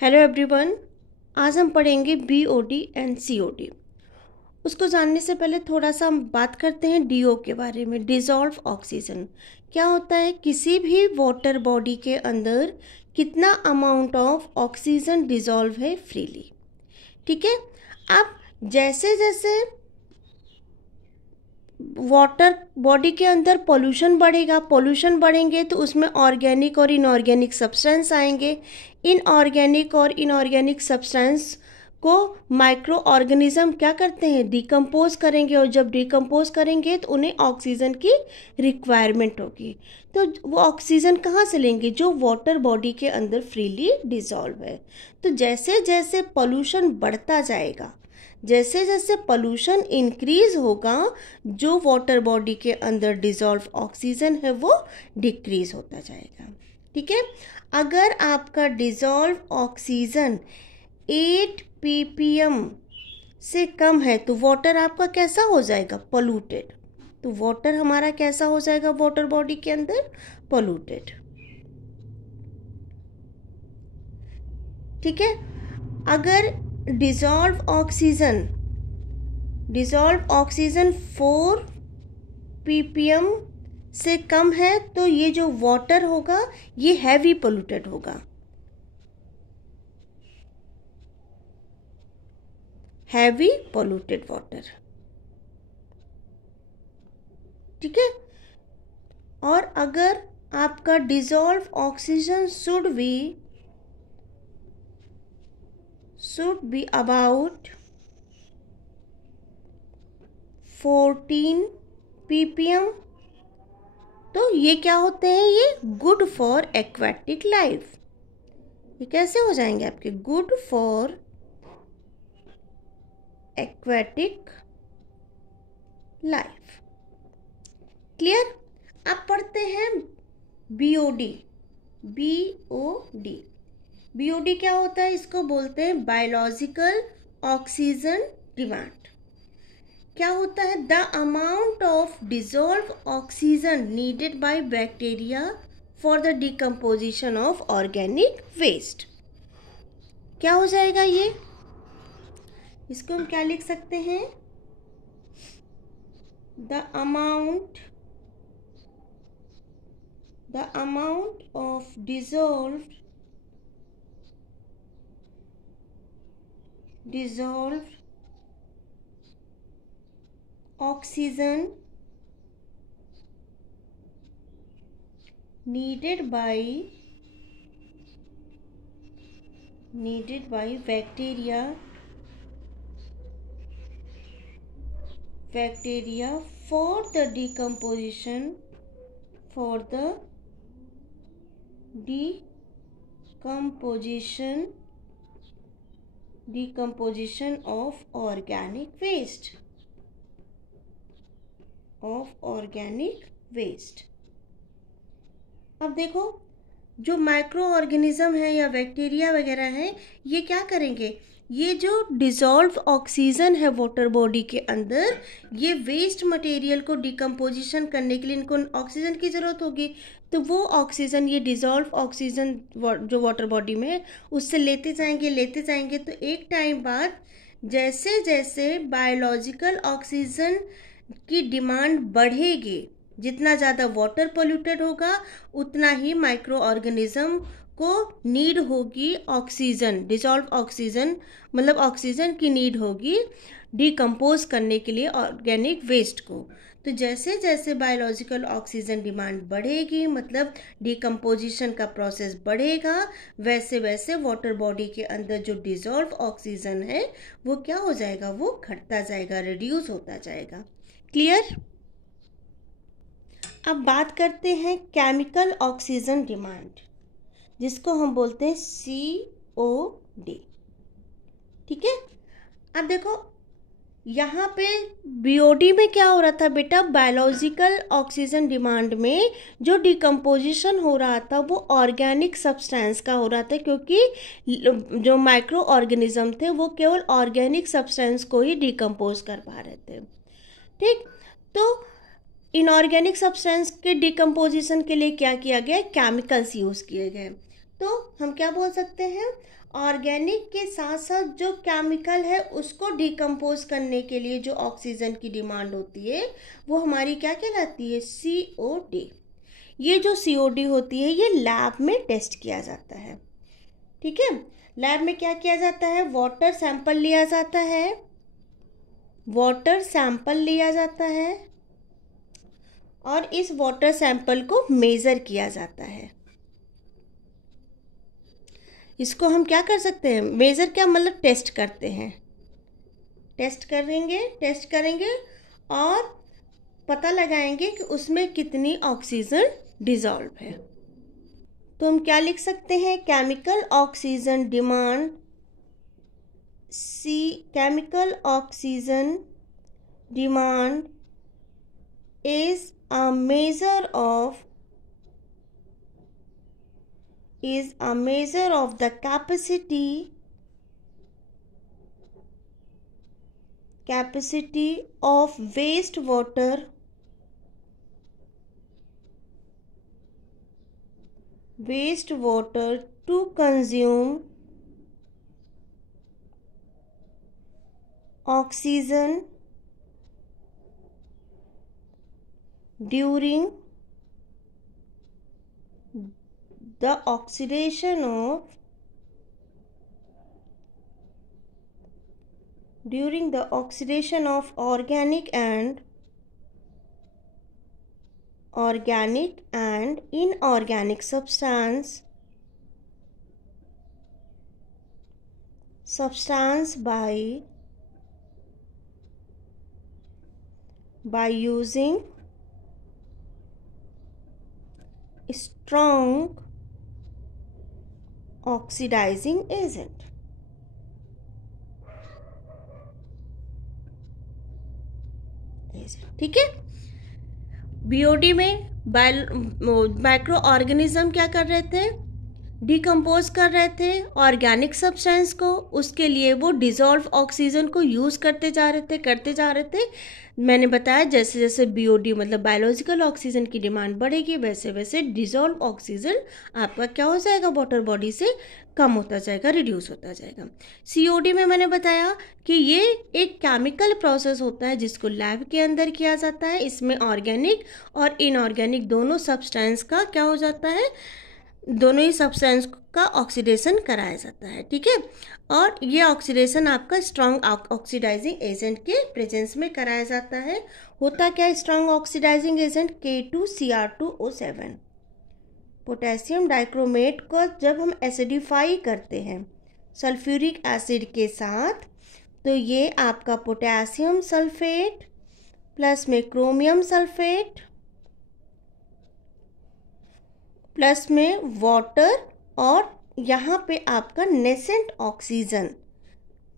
Hello everyone. आज हम पढ़ेंगे बीओडी एंड सीओडी। उसको जानने से पहले थोड़ा सा हम बात करते हैं डीओ के बारे में, डिज़ोल्व ऑक्सीजन। क्या होता है, किसी भी वाटर बॉडी के अंदर कितना अमाउंट ऑफ ऑक्सीजन डिज़ोल्व है फ्रीली। ठीक है। अब जैसे जैसे वाटर बॉडी के अंदर पोल्यूशन बढ़ेगा, पोल्यूशन बढ़ेंगे तो उसमें ऑर्गेनिक और इनऑर्गेनिक सब्सटेंस आएंगे। इनऑर्गेनिक और इनऑर्गेनिक सब्सटेंस को माइक्रो ऑर्गेनिज्म क्या करते हैं, डिकम्पोज करेंगे, और जब डिकम्पोज करेंगे तो उन्हें ऑक्सीजन की रिक्वायरमेंट होगी। तो वो ऑक्सीजन कहाँ से लेंगे, जो वाटर बॉडी के अंदर फ्रीली डिसॉल्व है। तो जैसे जैसे पोल्यूशन बढ़ता जाएगा, जैसे जैसे पोल्यूशन इंक्रीज होगा, जो वाटर बॉडी के अंदर डिसॉल्व ऑक्सीजन है वो डिक्रीज होता जाएगा। ठीक है। अगर आपका डिसॉल्व ऑक्सीजन 8 ppm से कम है तो वाटर आपका कैसा हो जाएगा, पोल्यूटेड। तो वाटर हमारा कैसा हो जाएगा, वाटर बॉडी के अंदर पोल्यूटेड। ठीक है। अगर डिसॉल्व ऑक्सीजन 4 ppm से कम है तो ये जो वाटर होगा ये हैवी पोल्यूटेड होगा, हैवी पोल्यूटेड वाटर। ठीक है। और अगर आपका dissolve oxygen should be about 14 ppm, तो ये क्या होते हैं, ये गुड फॉर एक्वेटिक लाइफ। ये कैसे हो जाएंगे आपके, good for aquatic life. Clear. अब पढ़ते हैं बीओडी। बीओडी क्या होता है, इसको बोलते हैं बायोलॉजिकल ऑक्सीजन डिमांड। क्या होता है, the amount of dissolve oxygen needed by bacteria for the decomposition of organic waste. क्या हो जाएगा ये, इसको हम क्या लिख सकते हैं, the amount of dissolved oxygen needed by bacteria for the decomposition of organic waste। अब देखो, जो माइक्रो ऑर्गेनिज्म है या बैक्टीरिया वगैरह है, ये क्या करेंगे, ये जो डिसॉल्व ऑक्सीजन है वाटर बॉडी के अंदर, ये वेस्ट मटेरियल को डिकम्पोजिशन करने के लिए इनको ऑक्सीजन की ज़रूरत होगी। तो वो ऑक्सीजन, ये डिसॉल्व ऑक्सीजन जो वाटर बॉडी में है उससे लेते जाएंगे तो एक टाइम बाद जैसे जैसे बायोलॉजिकल ऑक्सीजन की डिमांड बढ़ेगी, जितना ज़्यादा वाटर पोल्यूटेड होगा उतना ही माइक्रो ऑर्गेनिज्म को नीड होगी ऑक्सीजन, डिसॉल्व ऑक्सीजन, मतलब ऑक्सीजन की नीड होगी डिकम्पोज करने के लिए ऑर्गेनिक वेस्ट को। तो जैसे जैसे बायोलॉजिकल ऑक्सीजन डिमांड बढ़ेगी, मतलब डिकम्पोजिशन का प्रोसेस बढ़ेगा, वैसे वैसे वाटर बॉडी के अंदर जो डिसॉल्व ऑक्सीजन है वो क्या हो जाएगा, वो घटता जाएगा, रिड्यूस होता जाएगा। क्लियर। अब बात करते हैं केमिकल ऑक्सीजन डिमांड, जिसको हम बोलते हैं COD। ठीक है। अब देखो यहाँ पे बीओडी में क्या हो रहा था बेटा, बायोलॉजिकल ऑक्सीजन डिमांड में जो डिकम्पोजिशन हो रहा था वो ऑर्गेनिक सब्सटेंस का हो रहा था, क्योंकि जो माइक्रो ऑर्गेनिज्म थे वो केवल ऑर्गेनिक सब्सटेंस को ही डिकम्पोज कर पा रहे थे। ठीक। तो इनऑर्गेनिक सब्सटेंस के डिकम्पोजिशन के लिए क्या किया गया, केमिकल्स यूज़ किए गए। तो हम क्या बोल सकते हैं, ऑर्गेनिक के साथ साथ जो केमिकल है उसको डिकम्पोज करने के लिए जो ऑक्सीजन की डिमांड होती है वो हमारी क्या कहलाती है, COD। ये जो COD होती है ये लैब में टेस्ट किया जाता है। ठीक है, लैब में क्या किया जाता है, वाटर सैंपल लिया जाता है, वाटर सैंपल लिया जाता है और इस वाटर सैंपल को मेज़र किया जाता है। इसको हम क्या कर सकते हैं, मेज़र क्या मतलब टेस्ट करते हैं, टेस्ट करेंगे और पता लगाएंगे कि उसमें कितनी ऑक्सीजन डिज़ोल्व है। तो हम क्या लिख सकते हैं, chemical oxygen demand, chemical oxygen demand is a measure of the capacity of wastewater to consume oxygen during the oxidation of organic and inorganic substance by using strong oxidising agent. ठीक है, BOD में micro organism क्या कर रहे थे, decompose कर रहे थे ऑर्गेनिक सब्सटेंस को, उसके लिए वो डिज़ोल्व ऑक्सीजन को यूज़ करते जा रहे थे। मैंने बताया जैसे जैसे BOD मतलब बायोलॉजिकल ऑक्सीजन की डिमांड बढ़ेगी वैसे वैसे डिज़ोल्व ऑक्सीजन आपका क्या हो जाएगा, वाटर बॉडी से कम होता जाएगा, रिड्यूस होता जाएगा। COD में मैंने बताया कि ये एक केमिकल प्रोसेस होता है जिसको लैब के अंदर किया जाता है। इसमें ऑर्गेनिक और इनऑर्गेनिक दोनों सब्सटेंस का क्या हो जाता है, दोनों ही सब्सटेंस का ऑक्सीडेशन कराया जाता है। ठीक है, और ये ऑक्सीडेशन आपका स्ट्रॉन्ग ऑक्सीडाइजिंग एजेंट के प्रेजेंस में कराया जाता है। होता क्या है strong oxidising agent, K2Cr2O7 potassium dichromate को जब हम एसिडिफाई करते हैं सल्फ्यूरिक एसिड के साथ, तो ये आपका पोटेशियम सल्फेट प्लस में क्रोमियम सल्फेट प्लस में वाटर और यहाँ पे आपका नेसेंट ऑक्सीजन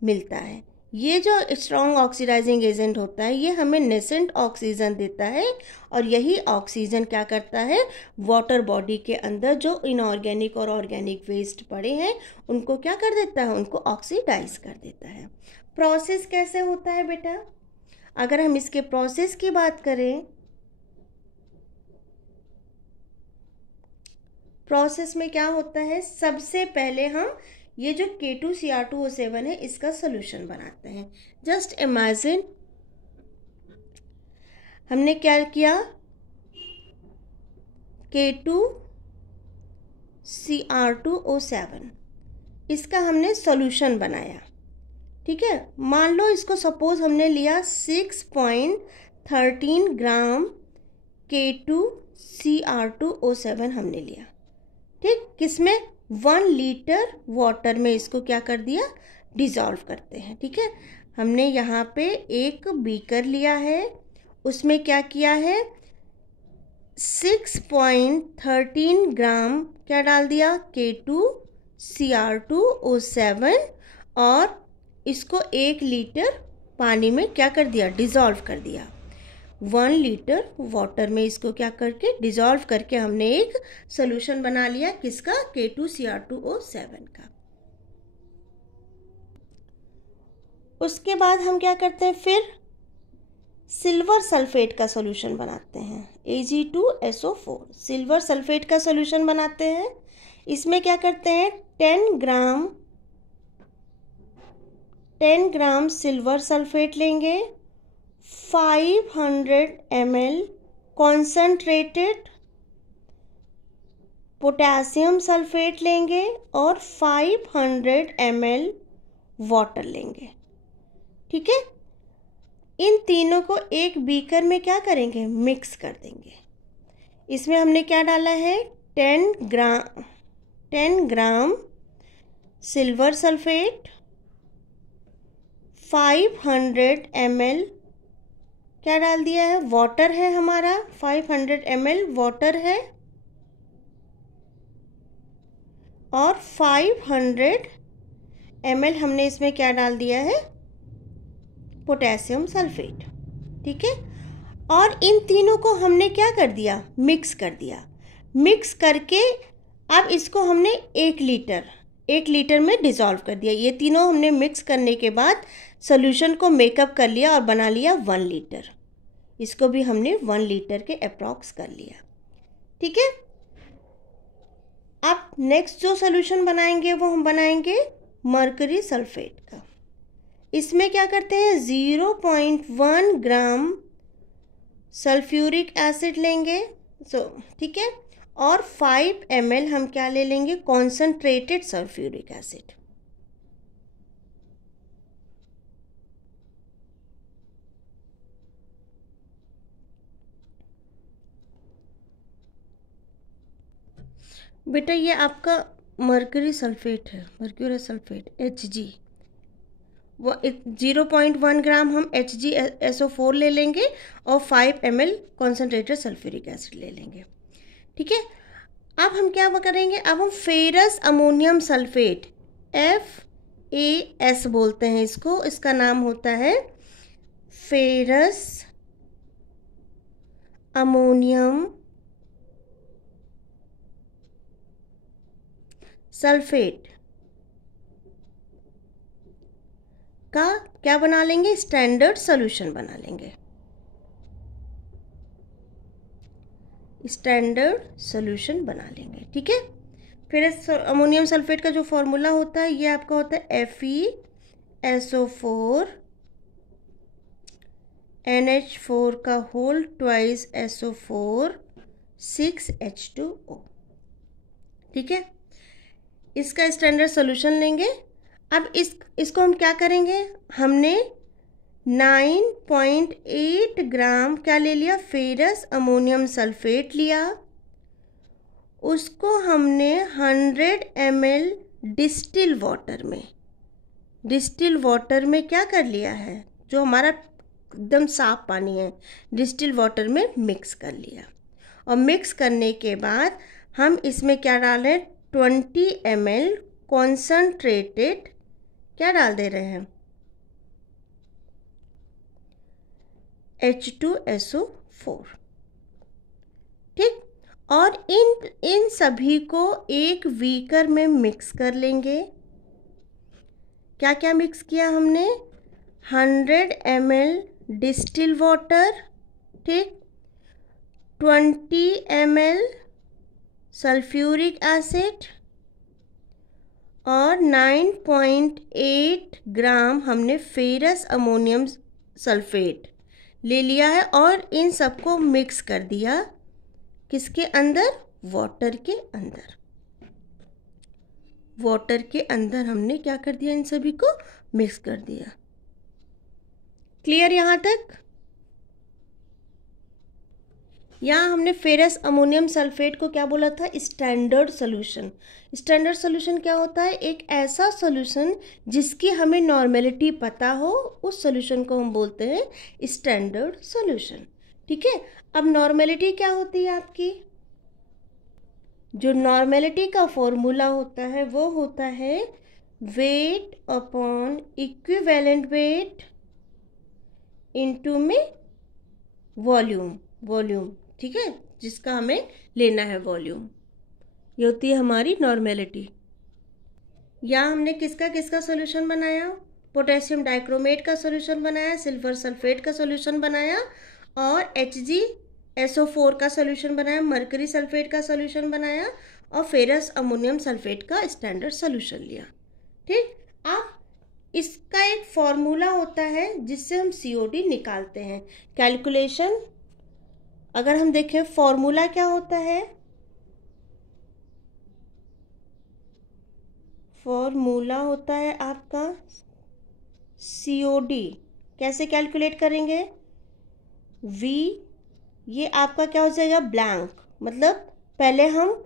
मिलता है। ये जो स्ट्रॉन्ग ऑक्सीडाइजिंग एजेंट होता है ये हमें नेसेंट ऑक्सीजन देता है और यही ऑक्सीजन क्या करता है, वाटर बॉडी के अंदर जो इनऑर्गेनिक और ऑर्गेनिक वेस्ट पड़े हैं उनको क्या कर देता है, उनको ऑक्सीडाइज कर देता है। प्रोसेस कैसे होता है बेटा, अगर हम इसके प्रोसेस की बात करें, प्रोसेस में क्या होता है, सबसे पहले हम ये जो K2Cr2O7 है इसका सोल्यूशन बनाते हैं। जस्ट इमेजिन हमने क्या किया, K2Cr2O7 इसका हमने सोल्यूशन बनाया। ठीक है, मान लो इसको सपोज हमने लिया 6.13 ग्राम K2Cr2O7 हमने लिया। ठीक, किसमें, 1 लीटर वाटर में इसको क्या कर दिया, डिज़ोल्व करते हैं। ठीक है, हमने यहाँ पे एक बीकर लिया है, उसमें क्या किया है, 6.13 ग्राम क्या डाल दिया, K2Cr2O7 और इसको 1 लीटर पानी में क्या कर दिया, डिज़ोल्व कर दिया। 1 लीटर वाटर में इसको क्या करके डिज़ोल्व करके हमने एक सोल्यूशन बना लिया, किसका, K2Cr2O7 का। उसके बाद हम क्या करते हैं, फिर सिल्वर सल्फेट का सोल्यूशन बनाते हैं, Ag2SO4 सिल्वर सल्फेट का सोल्यूशन बनाते हैं। इसमें क्या करते हैं, 10 ग्राम सिल्वर सल्फेट लेंगे, 500 ml कॉन्सनट्रेटेड पोटेशियम सल्फेट लेंगे और 500 ml वाटर लेंगे। ठीक है, इन तीनों को एक बीकर में क्या करेंगे, मिक्स कर देंगे। इसमें हमने क्या डाला है, 10 ग्राम सिल्वर सल्फेट, 500 ml क्या डाल दिया है, वाटर है हमारा, 500 ml वाटर है और 500 ml हमने इसमें क्या डाल दिया है, पोटेशियम सल्फेट। ठीक है, और इन तीनों को हमने क्या कर दिया, मिक्स कर दिया। मिक्स करके अब इसको हमने 1 लीटर में डिज़ोल्व कर दिया। ये तीनों हमने मिक्स करने के बाद सॉल्यूशन को मेकअप कर लिया और बना लिया 1 लीटर। इसको भी हमने 1 लीटर के अप्रॉक्स कर लिया। ठीक है, अब नेक्स्ट जो सॉल्यूशन बनाएंगे वो हम बनाएंगे मर्करी सल्फेट का। इसमें क्या करते हैं, 0.1 ग्राम सल्फ्यूरिक एसिड लेंगे, ठीक है, और 5 ml हम क्या ले लेंगे, कॉन्सनट्रेटेड सल्फ्यूरिक एसिड। बेटा ये आपका मर्करी सल्फेट है, मर्क्यूरस सल्फेट Hg, वो 0.1 ग्राम हम HgSO4 ले लेंगे और 5 ml कॉन्सनट्रेटेड सल्फ्यूरिक एसिड ले लेंगे। ठीक है, अब हम क्या करेंगे, अब हम फेरस अमोनियम सल्फेट FAS बोलते हैं इसको, इसका नाम होता है फेरस अमोनियम सल्फेट का क्या बना लेंगे, स्टैंडर्ड सॉल्यूशन बना लेंगे। स्टैंडर्ड सॉल्यूशन बना लेंगे। ठीक है, फिर इस अमोनियम सल्फेट का जो फॉर्मूला होता है ये आपका होता है FeSO4 NH4 का होल ट्वाइस SO4 6H2O। ठीक है, इसका स्टैंडर्ड सॉल्यूशन लेंगे। अब इसको हम क्या करेंगे, हमने 9.8 ग्राम क्या ले लिया, फेरस अमोनियम सल्फेट लिया, उसको हमने 100 ml डिस्टिल वाटर में क्या कर लिया है, जो हमारा एकदम साफ पानी है, डिस्टिल वाटर में मिक्स कर लिया। और मिक्स करने के बाद हम इसमें क्या डाल रहे हैं, 20 ml कॉन्सनट्रेटेड क्या डाल दे रहे हैं, H2SO4। ठीक, और इन सभी को एक बीकर में मिक्स कर लेंगे। क्या क्या मिक्स किया हमने, 100 ml डिस्टिल वाटर, ठीक, 20 ml सल्फ्यूरिक एसिड और 9.8 ग्राम हमने फेरस अमोनियम सल्फेट ले लिया है और इन सबको मिक्स कर दिया, किसके अंदर, वाटर के अंदर। वाटर के अंदर हमने क्या कर दिया, इन सभी को मिक्स कर दिया। क्लियर यहाँ तक? यहाँ हमने फेरस अमोनियम सल्फेट को क्या बोला था, स्टैंडर्ड सॉल्यूशन। स्टैंडर्ड सॉल्यूशन क्या होता है, एक ऐसा सॉल्यूशन जिसकी हमें नॉर्मेलिटी पता हो, उस सॉल्यूशन को हम बोलते हैं स्टैंडर्ड सॉल्यूशन। ठीक है, अब नॉर्मेलिटी क्या होती है आपकी, जो नॉर्मेलिटी का फॉर्मूला होता है वो होता है weight upon equivalent weight into में वॉल्यूम। ठीक है, जिसका हमें लेना है वॉल्यूम, ये होती है हमारी नॉर्मेलिटी। यहाँ हमने किसका सॉल्यूशन बनाया, पोटेशियम डाइक्रोमेट का सॉल्यूशन बनाया, सिल्वर सल्फेट का सॉल्यूशन बनाया और HgSO4 का सॉल्यूशन बनाया, मर्करी सल्फेट का सॉल्यूशन बनाया और फेरस अमोनियम सल्फेट का स्टैंडर्ड सोल्यूशन लिया। ठीक, अब इसका एक फॉर्मूला होता है जिससे हम COD निकालते हैं। कैलकुलेशन अगर हम देखें, फॉर्मूला क्या होता है, फॉर्मूला होता है आपका COD। कैसे कैलकुलेट करेंगे, V, ये आपका क्या हो जाएगा, ब्लैंक, मतलब पहले हम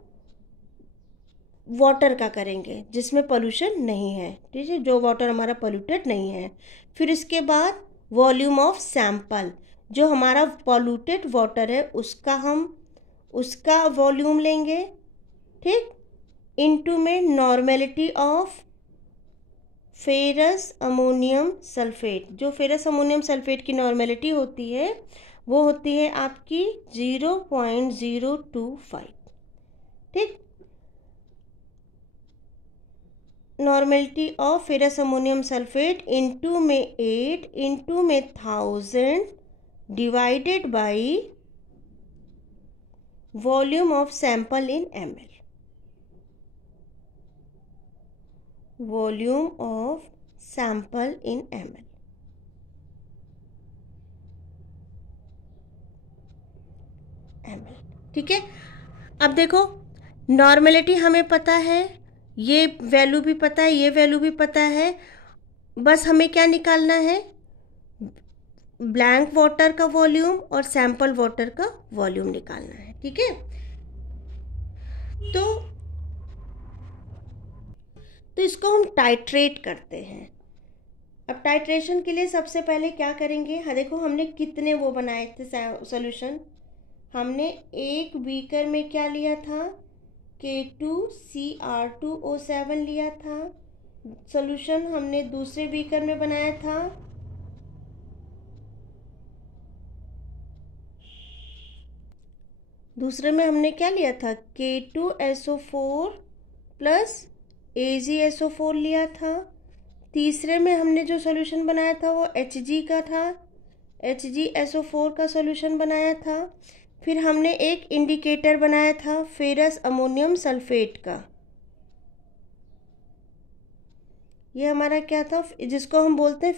वाटर का करेंगे जिसमें पोल्यूशन नहीं है, ठीक है, जो वाटर हमारा पोल्यूटेड नहीं है। फिर इसके बाद वॉल्यूम ऑफ सैंपल, जो हमारा पोल्यूटेड वाटर है उसका वॉल्यूम लेंगे, ठीक, इनटू में normality of ferrous ammonium sulphate. जो फेरस अमोनियम सल्फेट की नॉर्मेलिटी होती है वो होती है आपकी 0.025, ठीक। Normality of ferrous ammonium sulphate into में 8 इनटू में 1000 divided by volume of sample in ml। Volume of sample in ml, ठीक है। अब देखो, नॉर्मेलिटी हमें पता है, ये वैल्यू भी पता है, ये वैल्यू भी पता है, बस हमें क्या निकालना है, ब्लैंक वाटर का वॉल्यूम और सैंपल वाटर का वॉल्यूम निकालना है, ठीक है। तो इसको हम टाइट्रेट करते हैं। अब टाइट्रेशन के लिए सबसे पहले क्या करेंगे, हाँ देखो, हमने कितने वो बनाए थे सॉल्यूशन, हमने एक बीकर में क्या लिया था, K2Cr2O7 लिया था। सॉल्यूशन हमने दूसरे बीकर में बनाया था, दूसरे में हमने क्या लिया था, K2SO4 प्लस AgSO4 लिया था। तीसरे में हमने जो सॉल्यूशन बनाया था वो Hg का था, HgSO4 का सॉल्यूशन बनाया था। फिर हमने एक इंडिकेटर बनाया था फेरस अमोनियम सल्फेट का, ये हमारा क्या था, जिसको हम बोलते हैं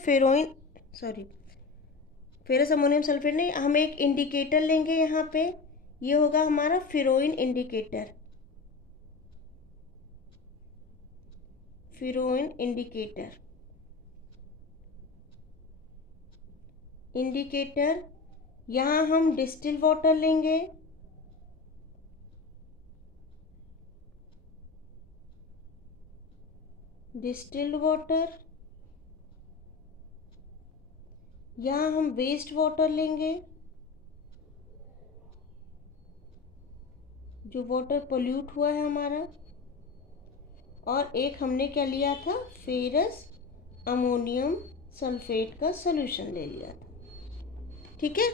फेरस अमोनियम सल्फेट नहीं, हम एक इंडिकेटर लेंगे यहाँ पे, ये होगा हमारा फेरोइन इंडिकेटर। फेरोइन इंडिकेटर यहाँ हम डिस्टिल वाटर लेंगे, डिस्टिल्ड वाटर, यहाँ हम वेस्ट वाटर लेंगे, जो वाटर पोल्यूट हुआ है हमारा, और एक हमने क्या लिया था, फेरस अमोनियम सल्फेट का सॉल्यूशन ले लिया था, ठीक है।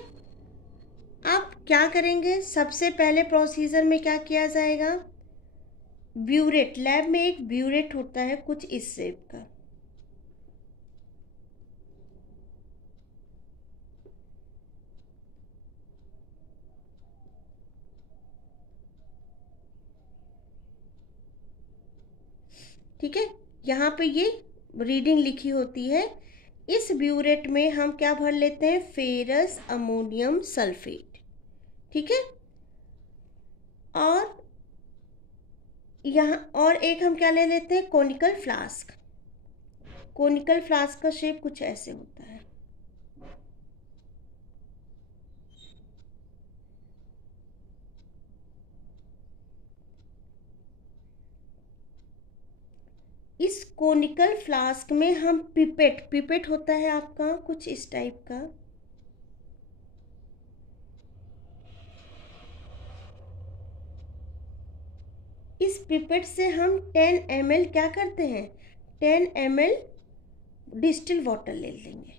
अब क्या करेंगे, सबसे पहले प्रोसीजर में क्या किया जाएगा, ब्यूरेट, लैब में एक ब्यूरेट होता है कुछ इस शेप का, ठीक है, यहाँ पे ये रीडिंग लिखी होती है। इस ब्यूरेट में हम क्या भर लेते हैं, फेरस अमोनियम सल्फेट, ठीक है। और यहाँ और एक हम क्या ले लेते हैं, कोनिकल फ्लास्क। कोनिकल फ्लास्क का शेप कुछ ऐसे होता है, इस कोनिकल फ्लास्क में हम पिपेट होता है आपका कुछ इस टाइप का, इस पिपेट से हम 10 ml क्या करते हैं, 10 ml डिस्टिल वाटर ले लेंगे,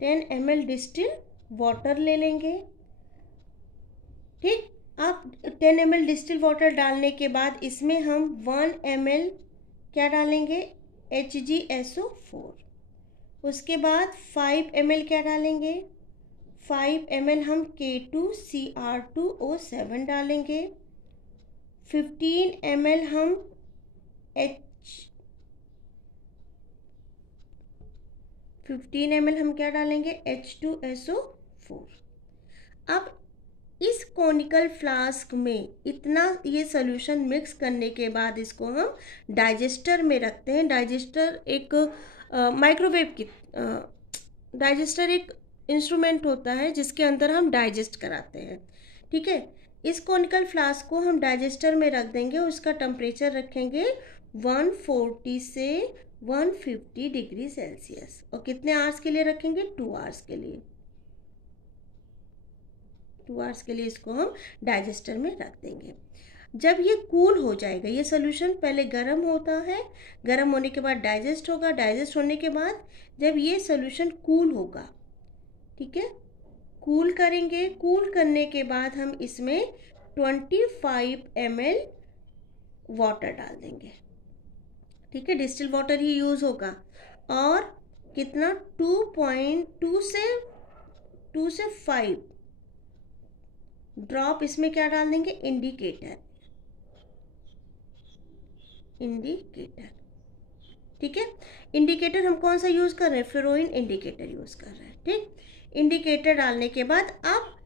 10 ml डिस्टिल वाटर ले लेंगे, ठीक। आप 10 ml डिस्टिल वाटर डालने के बाद इसमें हम 1 ml क्या डालेंगे, HgSO4, उसके बाद 5 ml क्या डालेंगे, 5 ml हम K2Cr2O7 डालेंगे, 15 ml हम क्या डालेंगे, H2SO4। अब इस कॉनिकल फ्लास्क में इतना ये सोल्यूशन मिक्स करने के बाद इसको हम डाइजेस्टर में रखते हैं। डाइजेस्टर एक माइक्रोवेव की डाइजेस्टर एक इंस्ट्रूमेंट होता है जिसके अंदर हम डाइजेस्ट कराते हैं। ठीक है, इस कॉनिकल फ्लास्क को हम डाइजेस्टर में रख देंगे। उसका टेम्परेचर रखेंगे 140 से 150 डिग्री सेल्सियस। और कितने आवर्स के लिए रखेंगे, 2 आवर्स के लिए। 2 आवर्स के लिए इसको हम डाइजेस्टर में रख देंगे। जब ये कूल हो जाएगा, ये सोल्यूशन पहले गर्म होता है, गर्म होने के बाद डाइजेस्ट होगा, डाइजेस्ट होने के बाद जब ये सोल्यूशन कूल होगा, ठीक है, कूल करेंगे। कूल करने के बाद हम इसमें 25 ml वाटर डाल देंगे। ठीक है, डिस्टिल वाटर ही यूज़ होगा। और कितना, 2 से 5 ड्रॉप इसमें क्या डाल देंगे, इंडिकेटर। ठीक है, इंडिकेटर हम कौन सा यूज़ कर रहे हैं, फ्लोरीन इंडिकेटर यूज़ कर रहे हैं। ठीक, इंडिकेटर डालने के बाद अब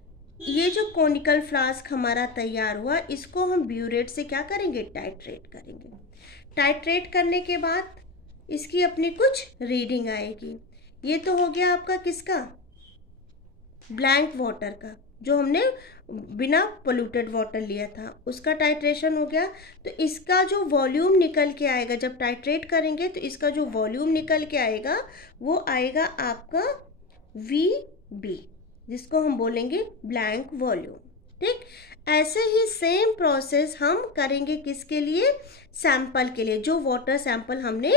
ये जो कॉनिकल फ्लास्क हमारा तैयार हुआ, इसको हम ब्यूरेट से क्या करेंगे, टाइट्रेट करेंगे। टाइट्रेट करने के बाद इसकी अपनी कुछ रीडिंग आएगी। ये तो हो गया आपका किसका, ब्लैंक वाटर का, जो हमने बिना पोल्यूटेड वाटर लिया था, उसका टाइट्रेशन हो गया। तो इसका जो वॉल्यूम निकल के आएगा, जब टाइट्रेट करेंगे तो इसका जो वॉल्यूम निकल के आएगा वो आएगा आपका VB, जिसको हम बोलेंगे ब्लैंक वॉल्यूम। ठीक, ऐसे ही सेम प्रोसेस हम करेंगे किसके लिए, सैंपल के लिए, जो वाटर सैंपल हमने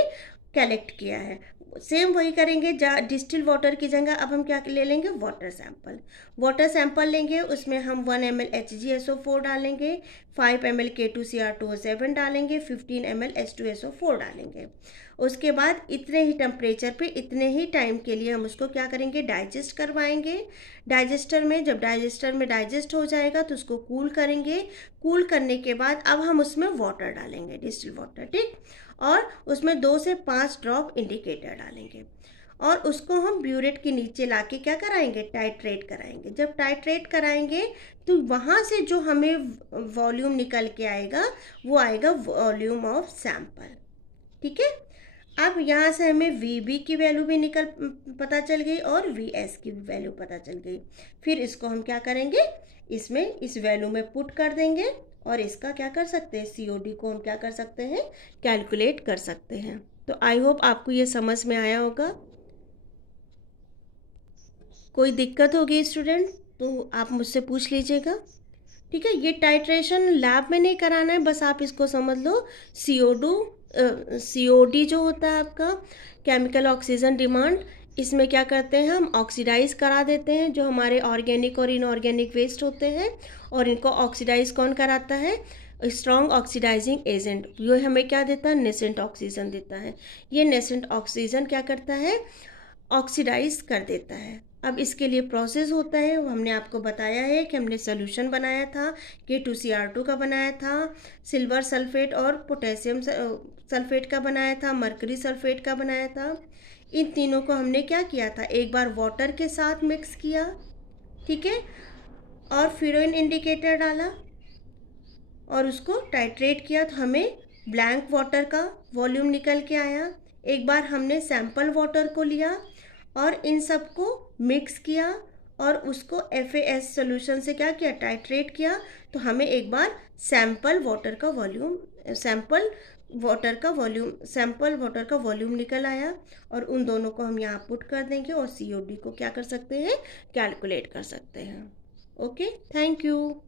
कलेक्ट किया है। सेम वही करेंगे, डिस्टिल वाटर की जगह अब हम क्या ले लेंगे, वाटर सैंपल। वाटर सैंपल लेंगे, उसमें हम 1 ml HgSO4 डालेंगे, 5 ml K2Cr2O7 डालेंगे, 15 ml H2SO4 डालेंगे। उसके बाद इतने ही टेम्परेचर पे इतने ही टाइम के लिए हम उसको क्या करेंगे, डाइजेस्ट करवाएंगे। डाइजेस्टर में, जब डाइजेस्टर में डाइजेस्ट हो जाएगा तो उसको कूल करेंगे। कूल करने के बाद अब हम उसमें वाटर डालेंगे, डिस्टिल वाटर। ठीक, और उसमें 2 से 5 ड्रॉप इंडिकेटर डालेंगे और उसको हम ब्यूरेट के नीचे लाके क्या कराएंगे, टाइट्रेट कराएंगे। जब टाइट्रेट कराएंगे तो वहाँ से जो हमें वॉल्यूम निकल के आएगा वो आएगा वॉल्यूम ऑफ सैंपल। ठीक है, अब यहाँ से हमें VB की वैल्यू भी पता चल गई और VS की भी वैल्यू पता चल गई। फिर इसको हम क्या करेंगे, इसमें इस वैल्यू में पुट कर देंगे और इसका क्या कर सकते हैं, COD को हम क्या कर सकते हैं, कैलकुलेट कर सकते हैं। तो आई होप आपको ये समझ में आया होगा। कोई दिक्कत होगी स्टूडेंट तो आप मुझसे पूछ लीजिएगा। ठीक है, ये टाइट्रेशन लैब में नहीं कराना है, बस आप इसको समझ लो। COD जो होता है आपका, केमिकल ऑक्सीजन डिमांड, इसमें क्या करते हैं, हम ऑक्सीडाइज करा देते हैं जो हमारे ऑर्गेनिक और इनऑर्गेनिक वेस्ट होते हैं। और इनको ऑक्सीडाइज कौन कराता है, स्ट्रॉन्ग ऑक्सीडाइजिंग एजेंट। ये हमें क्या देता है, नेसेंट ऑक्सीजन देता है। ये नेसेंट ऑक्सीजन क्या करता है, ऑक्सीडाइज कर देता है। अब इसके लिए प्रोसेस होता है, वो हमने आपको बताया है कि हमने सोल्यूशन बनाया था, K2Cr2 का बनाया था, सिल्वर सल्फेट और पोटेशियम सल्फेट का बनाया था, मरकरी सल्फेट का बनाया था। इन तीनों को हमने क्या किया था, एक बार वाटर के साथ मिक्स किया, ठीक है, और फ्लोरीन इंडिकेटर डाला और उसको टाइट्रेट किया तो हमें ब्लैंक वाटर का वॉल्यूम निकल के आया। एक बार हमने सैंपल वाटर को लिया और इन सबको मिक्स किया और उसको FAS सॉल्यूशन से क्या किया, टाइट्रेट किया, तो हमें एक बार सैंपल वाटर का वॉल्यूम निकल आया। और उन दोनों को हम यहाँ पुट कर देंगे और COD को क्या कर सकते हैं, कैलकुलेट कर सकते हैं। Okay, thank you.